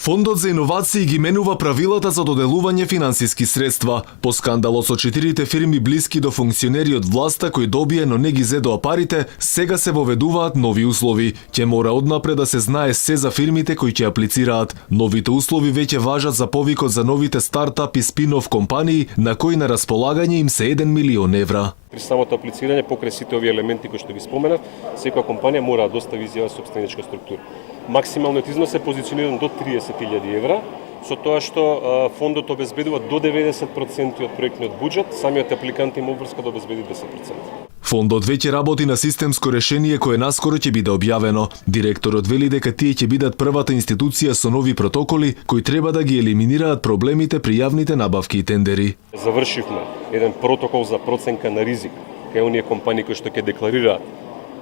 Фондот за иновации ги менува правилата за доделување финансиски средства. По скандалот со 4 фирми блиски до функционери од власта кои добие, но не ги зедоа парите, сега се воведуваат нови услови. Ќе мора однапред да се знае се за фирмите кои ќе аплицираат. Новите услови веќе важат за повикот за новите стартап и спин-оф компании, на кои на располагање им се 1 милион евра. При самото аплицирање, покрај сите овие елементи кои што ги споменав, секоја компанија мора да достави изјава за сопственичка структура. Максималниот износ е позициониран до 30.000 евра, со тоа што фондот обезбедува до 90% од проектниот буџет, самиот апликант има обврска да обезбеди 10%. Фондот веќе работи на системско решение кое наскоро ќе биде објавено. Директорот вели дека тие ќе бидат првата институција со нови протоколи кои треба да ги елиминираат проблемите при јавните набавки и тендери. Завршивме еден протокол за проценка на ризик кај оние компании кои што ќе декларираат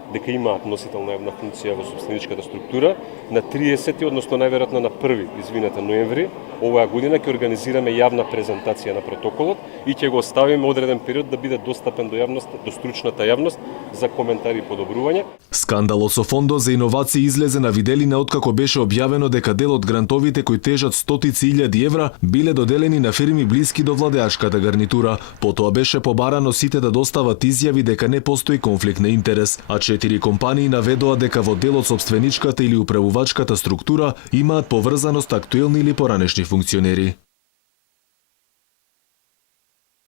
дека имаат носител на јавна функција во сопственичката структура. На 30, односно најверојатно на 1 ноември оваа година ќе организираме јавна презентација на протоколот и ќе го оставиме одреден период да биде достапен до јавност, до стручната јавност за коментари и подобрување. Скандалот со фондот за иновации излезе на виделина откако беше објавено дека дел од грантовите кои тежат стотици илјади евра биле доделени на фирми блиски до владеачката гарнитура. Потоа беше побарано сите да достават изјави дека не постои конфликт на интерес, а 4 компании наведоа дека во дел од сопственичката или управувачката структура имаат поврзаност актуелни или поранешни функционери.